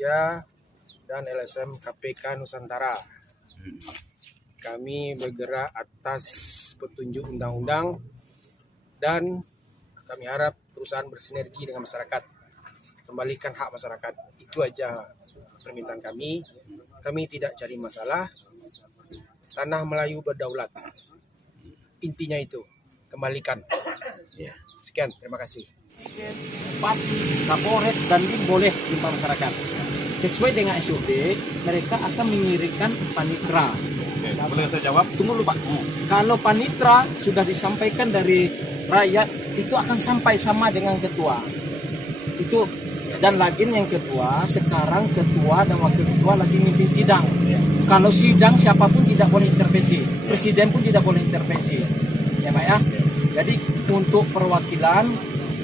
Indonesia dan LSM KPK Nusantara. Kami bergerak atas petunjuk undang-undang dan kami harap perusahaan bersinergi dengan masyarakat, kembalikan hak masyarakat. Itu aja permintaan kami. Kami tidak cari masalah. Tanah Melayu berdaulat. Intinya itu, kembalikan. Sekian, terima kasih. Kapolres dan BIM boleh jumpa masyarakat. Sesuai dengan SOP, mereka akan mengirimkan panitra. Boleh saya jawab? Tunggu dulu Pak. Kalau panitra sudah disampaikan dari rakyat, itu akan sampai sama dengan ketua. Itu dan lagi yang kedua, sekarang ketua dan wakil ketua lagi mimpin sidang. Kalau sidang siapapun tidak boleh intervensi, presiden pun tidak boleh intervensi, ya Pak ya. Jadi untuk perwakilan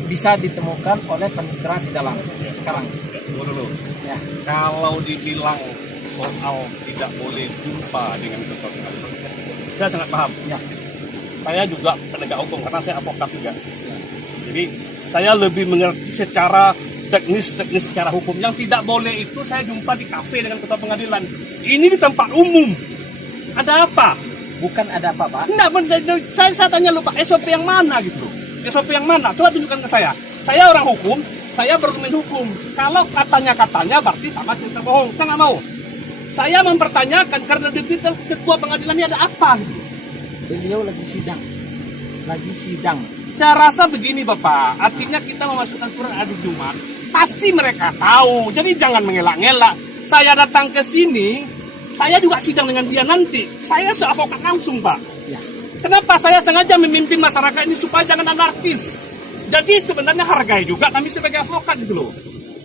bisa ditemukan oleh panitra di dalam sekarang. Tunggu dulu. Ya. Kalau dibilang soal tidak boleh jumpa dengan ketua pengadilan, saya sangat paham. Ya. Saya juga penegak hukum karena saya advokat juga. Jadi saya lebih mengerti secara teknis secara hukum. Yang tidak boleh itu saya jumpa di kafe dengan ketua pengadilan. Ini di tempat umum. Ada apa? Bukan ada apa Pak? Enggak, saya tanya lupa SOP yang mana gitu. SOP yang mana? Coba tunjukkan ke saya. Saya orang hukum, saya berdomain hukum. Kalau katanya berarti sama cerita bohong. Saya nggak mau. Saya mempertanyakan karena di ketua pengadilan ini ada apa gitu. Beliau lagi sidang. Saya rasa begini Bapak, artinya kita memasukkan surat hari Jumat, pasti mereka tahu, jadi jangan mengelak-ngelak. Saya datang ke sini, saya juga sidang dengan dia nanti, saya seavokat langsung Pak. Ya. Kenapa saya sengaja memimpin masyarakat ini supaya jangan anarkis. Jadi sebenarnya hargai juga kami sebagai avokat gitu loh.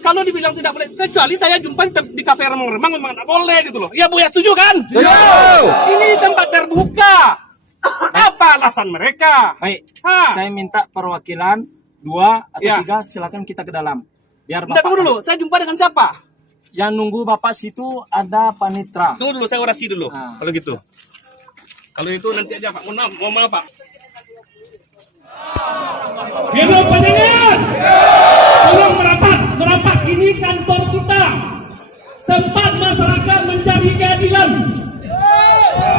Kalau dibilang tidak boleh, kecuali saya jumpa di kafe remang-remang memang tidak boleh gitu loh. Ya Bu ya setuju kan? Setuju. Ini tempat terbuka. Apa alasan mereka? Baik, saya minta perwakilan 2 atau 3, silakan kita ke dalam. Biar Bapak. Tunggu dulu, saya jumpa dengan siapa? Yang nunggu Bapak situ ada panitra. Tunggu dulu, saya orasi dulu. Kalau gitu. Kalau itu nanti aja Pak. Mohon maaf Pak. Hidup panjangan. Tolong merapat. Ini kantor kita. Tempat masyarakat mencari keadilan.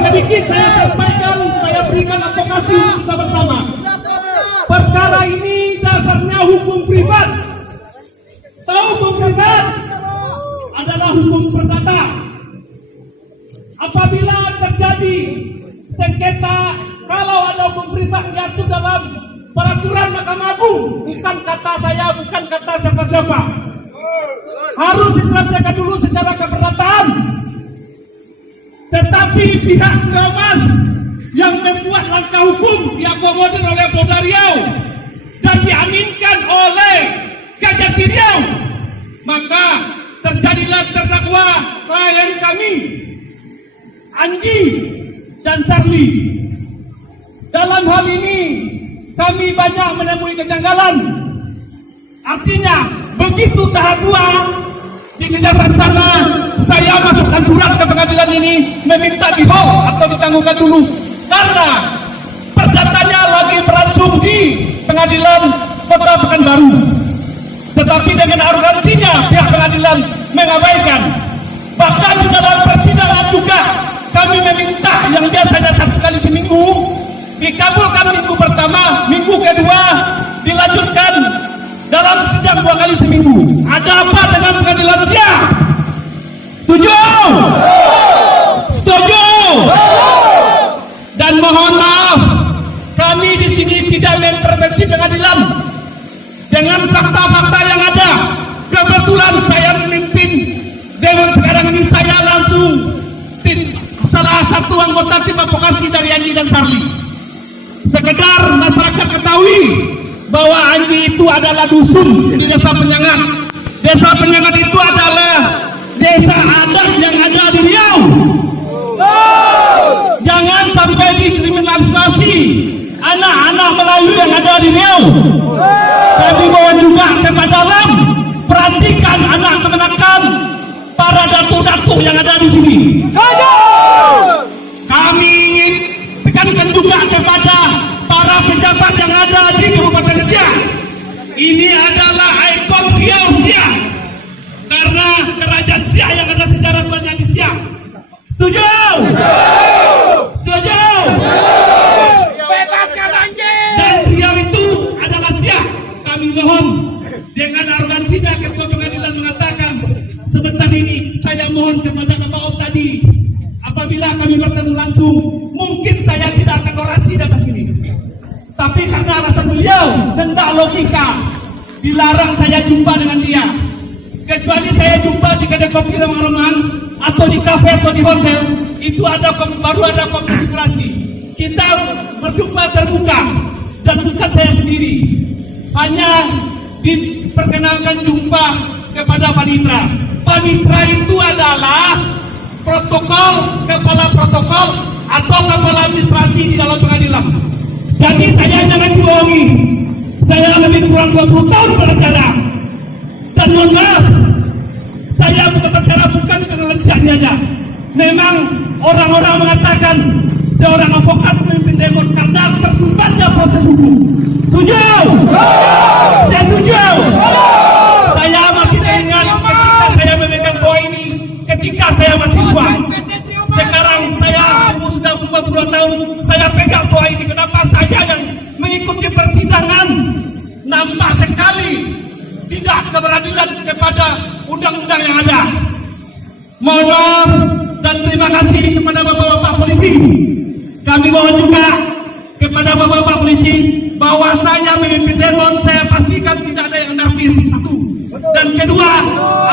Sedikit saya sampaikan, saya berikan advokasi bersama-sama. Perkara ini dasarnya hukum privat. Tahu hukum privat adalah hukum perdata. Apabila terjadi sengketa, kalau ada hukum privat diatur dalam peraturan Mahkamah Agung, bukan kata saya, bukan kata siapa-siapa. Harus diselesaikan dulu secara keperdataan. Tetapi pihak Tramas yang membuat langkah hukum diakomodir oleh Polda Riau dan diaminkan oleh Kejati Riau, maka terjadilah terdakwa klien kami Anji dan Charlie. Dalam hal ini kami banyak menemui kejanggalan. Artinya begitu tahap 2 di Kejaksaan sana, saya masukkan surat ke pengadilan ini meminta dibawa atau ditangguhkan dulu karena perdatanya lagi berlangsung di pengadilan Kota Pekanbaru. Tetapi dengan arogansinya pihak pengadilan mengabaikan. Bahkan di dalam persidangan juga kami meminta yang biasanya 1 kali seminggu dikabulkan minggu pertama, minggu kedua dilanjutkan dalam sidang 2 kali seminggu. Ada apa dengan pengadilan siang? Setuju? Setuju? Dan mohon maaf, kami di sini tidak mengintervensi pengadilan dengan fakta-fakta yang ada. Kebetulan saya memimpin dewan sekarang ini, saya langsung salah satu anggota tim advokasi dari Anji dan Charlie. Sekedar masyarakat ketahui bahwa Anji itu adalah dusun di Desa Penyengat. Desa Penyengat itu adalah desa adat yang ada di Riau. Jangan sampai dikriminalisasi anak-anak Melayu yang ada di Riau. Kami mohon juga tempat dalam perhatikan anak kemenakan para datuk-datuk yang ada di sini. Kami ingin tekankan juga kepada para pejabat yang ada di Kabupaten Siak. Ini adalah ikon Riau Siak karena kerajaan Setuju? Setuju? Bebaskan anjing. Dan beliau itu adalah siap. Kami mohon dengan arogansinya Ketua Pengadilan mengatakan sebentar ini saya mohon kepada Bapak Om tadi, apabila kami bertemu langsung mungkin saya tidak akan orasi datang sini, tapi karena alasan beliau tentang logika dilarang saya jumpa dengan dia, kecuali saya jumpa di kedai kopi remang-remang atau di kafe atau di hotel, itu baru ada komunikasi. Kita berjumpa terbuka dan bukan saya sendiri, hanya diperkenalkan jumpa kepada panitra. Panitra itu adalah kepala protokol atau kepala administrasi di dalam pengadilan. Jadi saya jangan dibohongi, saya lebih kurang 20 tahun belajar. Dan mohon maaf, saya berbicara bukan dengan lensianya aja. Memang orang-orang mengatakan seorang advokat memimpin demo karena tersumbatnya proses hukum. Setuju? Saya setuju. Saya masih ingat ketika saya memegang doa ini ketika saya mahasiswa. Sekarang saya sudah 42 tahun saya pegang doa ini. Kenapa saya yang mengikuti persidangan nampak sekali tidak keberadilan kepada undang-undang yang ada. Mohon maaf dan terima kasih kepada bapak-bapak polisi. Kami mohon juga kepada bapak-bapak polisi bahwa saya memimpin demo, saya pastikan tidak ada yang anarkis. Satu. Dan kedua,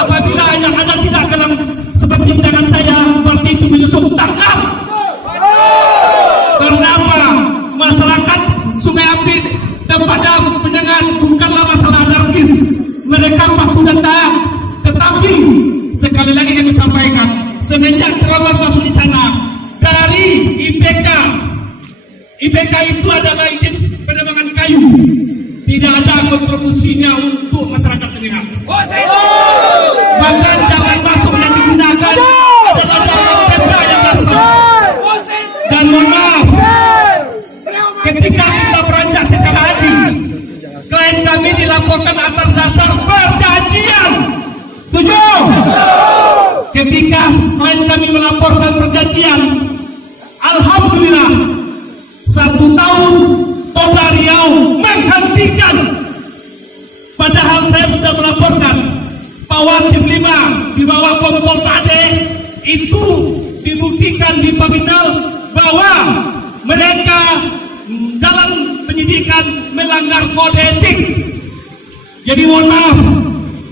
apabila yang ada tidak gelang seperti dengan saya, berarti itu menyusup tangkap. Karena apa? Masyarakat Sungai Ampit kepada penyengat bukanlah masalah anarkis. Mereka waktu dan taat. Tetapi sekali lagi kami sampaikan, semenjak terlalu masuk di sana dari IPK itu adalah izin penebangan kayu, tidak ada kontribusinya untuk masyarakat sekitar. Maka jalan masuk yang digunakan adalah jalan perda yang masuk. Dan mohon maaf, ketika kita beranjak secara adil, klien kami dilaporkan atas dasar perjanjian. Setuju? Ketika klien kami melaporkan perjanjian, alhamdulillah 1 tahun Polda Riau menghentikan. Padahal saya sudah melaporkan bahwa tim 5 di bawah Kompol Tade itu dibuktikan di Paminal bahwa mereka dalam penyidikan melanggar kode etik. Jadi mohon maaf,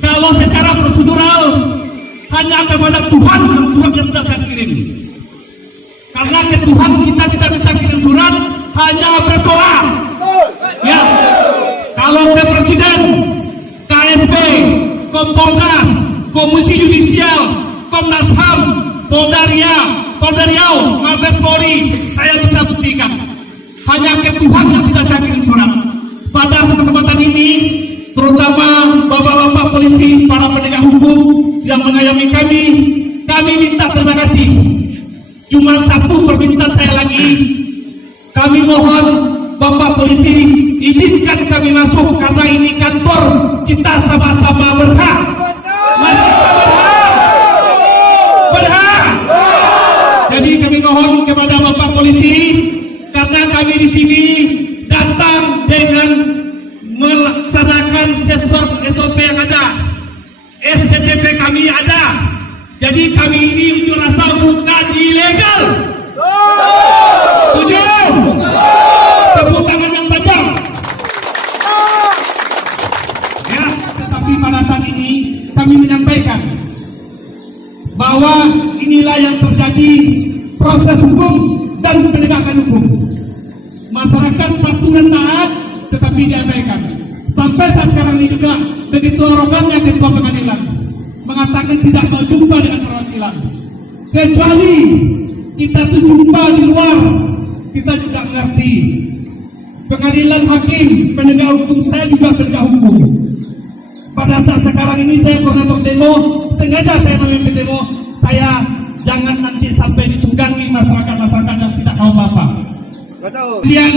kalau secara prosedural hanya kepada Tuhan surat yang sudah saya kirim. Karena ke Tuhan kita tidak bisa kirim surat, hanya berdoa. Ya, kalau ke Presiden, KSP, Kompolnas, Komisi Yudisial, Komnas HAM, Polda Riau, Mabes Polri, saya bisa buktikan. Hanya ke Tuhan yang tidak saya kirim surat. Pada kesempatan ini, terutama bapak-bapak polisi, para penegak hukum yang mengayomi kami minta terima kasih. Cuma satu permintaan saya lagi, kami mohon bapak polisi izinkan kami masuk karena ini kantor kita sama-sama berhak. Berhak. Jadi kami mohon kepada bapak polisi, karena kami di sini datang dengan melaksanakan SOP yang ada, STTP kami ada. Jadi kami ini unjuk rasa bukan ilegal. Setuju? Tepuk tangan yang panjang. Ya, tetapi pada saat ini kami menyampaikan bahwa inilah yang terjadi proses hukum dan penegakan hukum. Masyarakat patuh dan taat, tetapi diabaikan. Sampai saat sekarang ini juga begitu arogannya Ketua Pengadilan mengatakan tidak mau jumpa dengan perwakilan. Kecuali kita tuh jumpa di luar, kita juga mengerti. Pengadilan hakim, penegak hukum, saya juga penegak hukum. Pada saat sekarang ini saya koordinator demo, sengaja saya memimpin demo, saya jangan nanti sampai ditunggangi masyarakat-masyarakat yang tidak tahu apa-apa. Siang,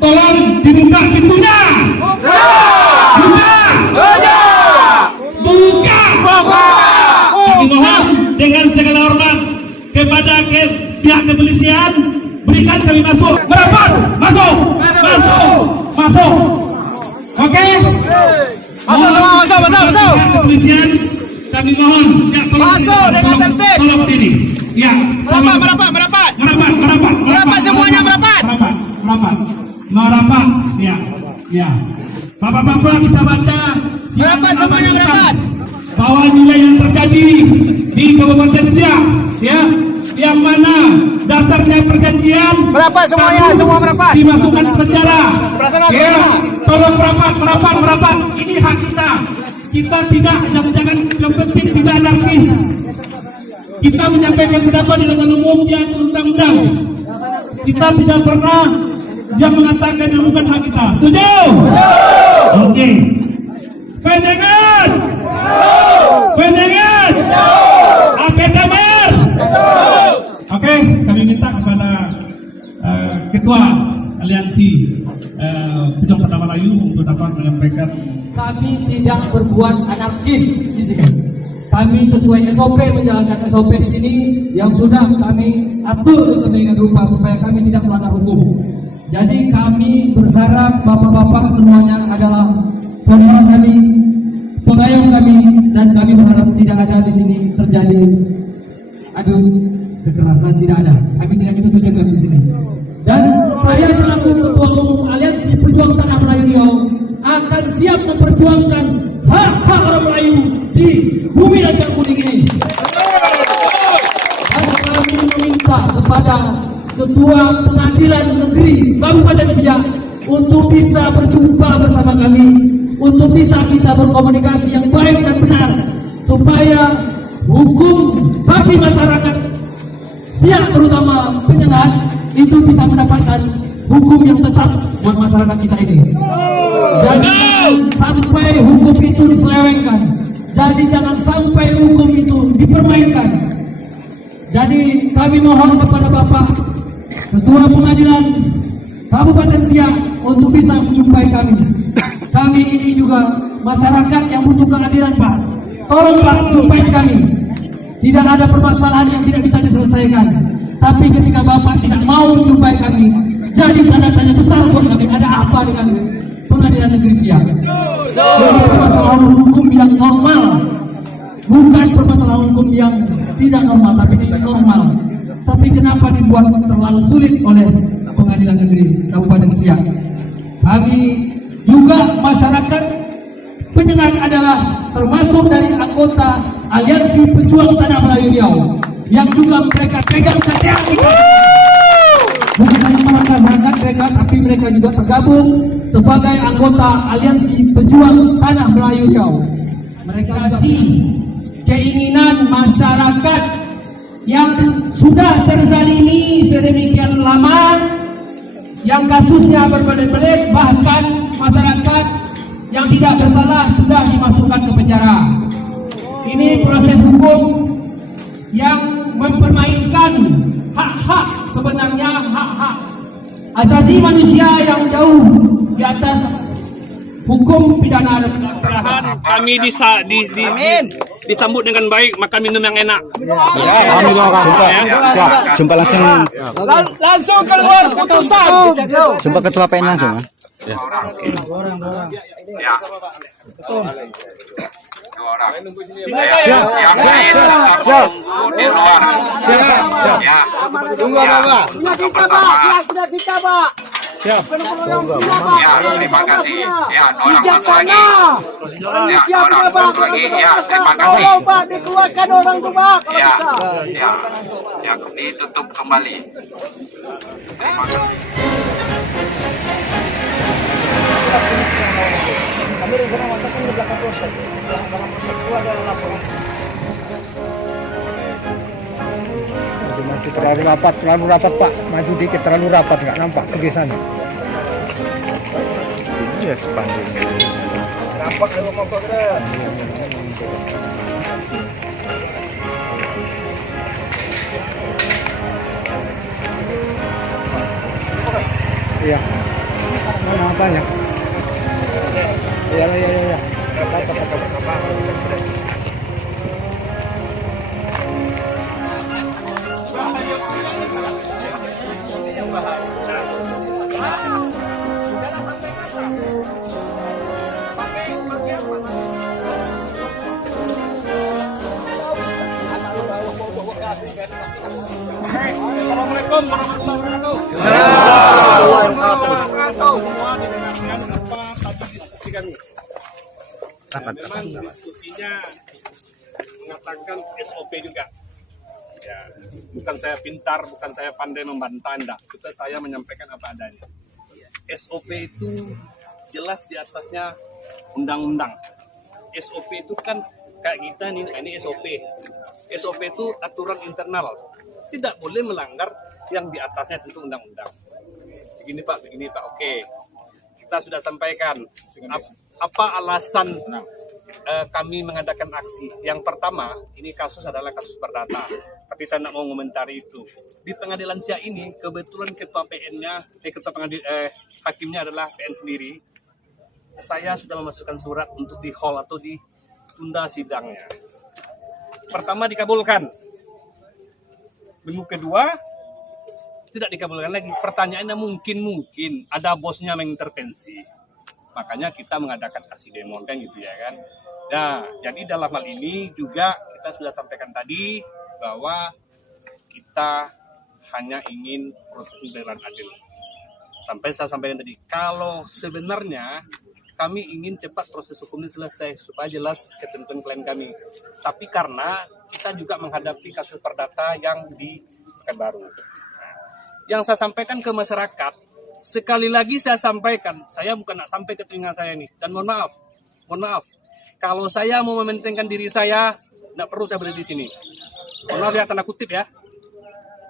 tolong dibuka pintunya. Buka. Kami mohon dengan segala hormat kepada kepolisian, berikan kami masuk. Merapat, masuk. Oke? Masuk. Kepolisian, kami mohon. Ya, masuk dengan tertib. Tolong diri. Ya. Merapat. Semuanya merapat. Ya. Bapak-bapak bisa baca. Merapat semuanya merapat. Bahwa nilai yang terjadi di Kabupaten Siak, ya, yang mana dasarnya perjanjian Merapat semuanya, semua merapat. dimasukkan ke penjara. Ya, tolong merapat. Ini hak kita. Kita tidak yang penting tidak anarkis. Kita menyampaikan pendapat di depan umum yang undang-undang. Kita tidak pernah yang mengatakan yang bukan hak kita. Setuju? Oke. Pendengar. Apa kabar? Oke, kami minta kepada Ketua Aliansi Pejuang Tanah Melayu untuk dapat menyampaikan. Kami tidak berbuat anarkis di sini. Kami sesuai SOP, menjalankan SOP di sini yang sudah kami atur sedemikian rupa supaya kami tidak melanggar hukum. Jadi kami berharap bapak-bapak semuanya adalah saudara kami, pengayom kami, dan kami berharap tidak ada di sini terjadi kekerasan, tidak ada. Kami tidak itu tujuan kami di sini. Dan saya selaku Ketua Umum Aliansi Pejuang Tanah Melayu Riau akan siap memperjuangkan hak-hak orang Melayu di bumi Raja Kuning ini. Dan kami meminta kepada Ketua Pengadilan Negeri Kabupaten Siak untuk bisa berjumpa bersama kami, untuk bisa kita berkomunikasi yang baik dan benar, supaya hukum bagi masyarakat Siak terutama Penyengat itu bisa mendapatkan hukum yang tetap buat masyarakat kita ini. Jadi sampai hukum itu diselewengkan. Jadi jangan sampai hukum itu dipermainkan. Jadi kami mohon kepada Bapak Ketua Pengadilan Kabupaten Siak untuk bisa menjumpai kami. Kami ini juga masyarakat yang butuh keadilan, Pak. Tolong Pak, jumpai kami. Tidak ada permasalahan yang tidak bisa diselesaikan. Tapi ketika Bapak tidak mau menjumpai kami, jadi tanda tanya besar buat kami. Ada apa dengan Pengadilan Negeri Siak? Jadi permasalahan hukum yang normal, bukan permasalahan hukum yang tidak normal, tapi tidak normal. Tapi kenapa dibuat terlalu sulit oleh Pengadilan Negeri Kabupaten Siak? Kami juga masyarakat Penyengat adalah termasuk dari anggota Aliansi Pejuang Tanah Melayu Riau yang juga mereka pegang KTA. Bukan hanya masyarakat mereka, tapi mereka juga tergabung sebagai anggota Aliansi Pejuang Tanah Melayu Riau. Mereka kasih keinginan masyarakat yang sudah terzalimi sedemikian lama, yang kasusnya berbelit-belit, bahkan masyarakat yang tidak bersalah sudah dimasukkan ke penjara. Ini proses hukum yang mempermainkan hak-hak, sebenarnya hak-hak asasi manusia yang jauh di atas hukum pidana dan penjara. Kami disambut dengan baik, makan minum yang enak. Kami doakan. Jumpa langsung. Langsung keluar putusan. Jumpa Ketua PN langsung. Ya. Yang lain tetap menunggu di luar. Ya. Tunggu Bapak. Kita, Pak. Ya, terima kasih. Ya, orang satu lagi. Ya, orang satu lagi. Ya, terima kasih. Pak, dikeluarkan orang itu, Pak. Ya, ya, ditutup kembali. Terima kasih. Kami rencana masakkan di belakang proses. Belakang proses itu ada laporan. Maju terlalu rapat Pak. Maju dikit terlalu rapat, nggak nampak kebiasaan. Iya sepandungnya. Nampak kalau mau keren. Iya. Mana banyak? Iya. Assalamualaikum warahmatullahi wabarakatuh. Semua didengarkan apa tadi diskusi kami. Memang diskusinya mengatakan SOP juga. Ya, bukan saya pintar, bukan saya pandai membantah Anda. Saya menyampaikan apa adanya. SOP itu jelas di atasnya undang-undang. SOP itu kan kayak kita nih, ini SOP. SOP itu aturan internal. Tidak boleh melanggar yang di atasnya tentu undang-undang. Begini Pak, oke. Kita sudah sampaikan apa alasan kami mengadakan aksi. Yang pertama, ini kasus adalah kasus perdata. Tapi saya tidak mau komentari itu. Di pengadilan siang ini, kebetulan ketua PN-nya, hakimnya adalah PN sendiri. Saya sudah memasukkan surat untuk di hall atau ditunda sidangnya. Pertama dikabulkan. Minggu kedua tidak dikabulkan lagi. Pertanyaannya mungkin ada bosnya mengintervensi. Makanya kita mengadakan aksi demo kan gitu ya kan. Nah, jadi dalam hal ini juga kita sudah sampaikan tadi bahwa kita hanya ingin proses pembelaan adil. Saya sampaikan tadi, kalau sebenarnya kami ingin cepat proses hukum ini selesai supaya jelas ketentuan klien kami. Tapi karena kita juga menghadapi kasus perdata yang di Pekanbaru. Yang saya sampaikan ke masyarakat, sekali lagi saya sampaikan, saya bukan nak sampai ke telinga saya ini. Dan mohon maaf, kalau saya mau mementingkan diri saya, tidak perlu saya berada di sini. Mohon maaf ya, tanda kutip ya.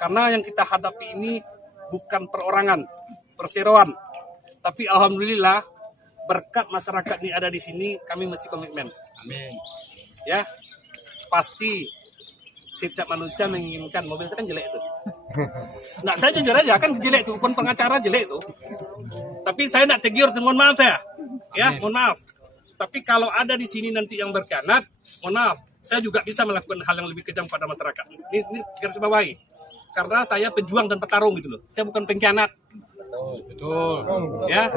Karena yang kita hadapi ini bukan perorangan, perseroan. Tapi alhamdulillah, berkat masyarakat ini ada di sini, kami mesti komitmen. Amin. Ya, pasti setiap manusia menginginkan, mobil saya kan jelek itu. Nah, saya jujur aja kan jelek itu, bukan pengacara jelek itu. Tapi saya nak tegur, mohon maaf saya. Ya, mohon maaf. Tapi kalau ada di sini nanti yang berkhianat, mohon maaf, saya juga bisa melakukan hal yang lebih kejam pada masyarakat. Ini garis bawahi. Karena saya pejuang dan petarung gitu loh. Saya bukan pengkhianat. Betul. Ya.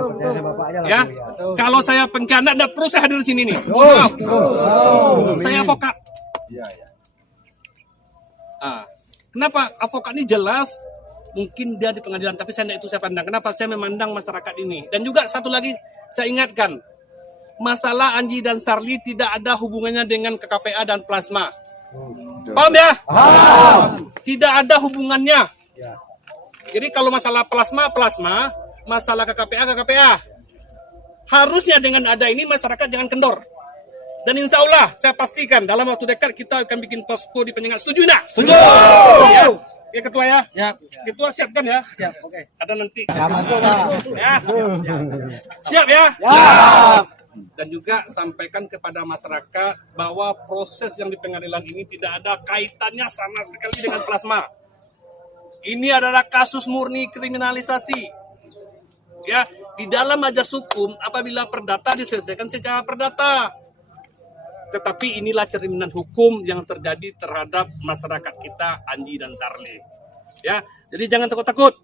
Ya. Kalau saya pengkhianat, tidak perlu saya hadir di sini nih. Mohon maaf. Saya advokat. Kenapa advokat ini jelas? Mungkin dia di pengadilan, tapi saya itu saya pandang. Kenapa saya memandang masyarakat ini? Dan juga satu lagi saya ingatkan, masalah Anji dan Sarli tidak ada hubungannya dengan KKPA dan plasma. Paham ya? Tidak ada hubungannya. Jadi kalau masalah plasma, masalah KKPA. Harusnya dengan ada ini masyarakat jangan kendor. Dan insya Allah saya pastikan dalam waktu dekat kita akan bikin posko di Penyengat. Setuju enggak? Setuju. Ya ketua ya. Siap. Ketua siap kan ya? Siap. Oke. Ada nanti. Ya. Siap ya? Siap. Dan juga sampaikan kepada masyarakat bahwa proses yang di pengadilan ini tidak ada kaitannya sama sekali dengan plasma. Ini adalah kasus murni kriminalisasi. Ya, di dalam ajas hukum apabila perdata diselesaikan secara perdata. Tetapi inilah cerminan hukum yang terjadi terhadap masyarakat kita, Anji dan Sarli. Ya, jadi jangan takut-takut.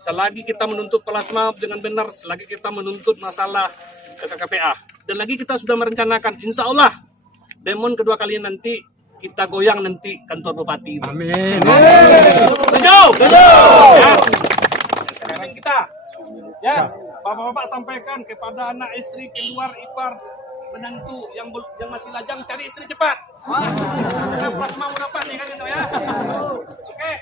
Selagi kita menuntut plasma dengan benar, selagi kita menuntut masalah KKPA, dan lagi kita sudah merencanakan, insya Allah, demon kedua kalinya nanti kita goyang nanti kantor bupati. Amin. Setuju? Ya. Sekarang kita, ya, bapak-bapak sampaikan kepada anak istri keluar ipar menantu yang masih lajang, cari istri cepat. Karena plasma mau dapat nih kan gitu ya. Oke.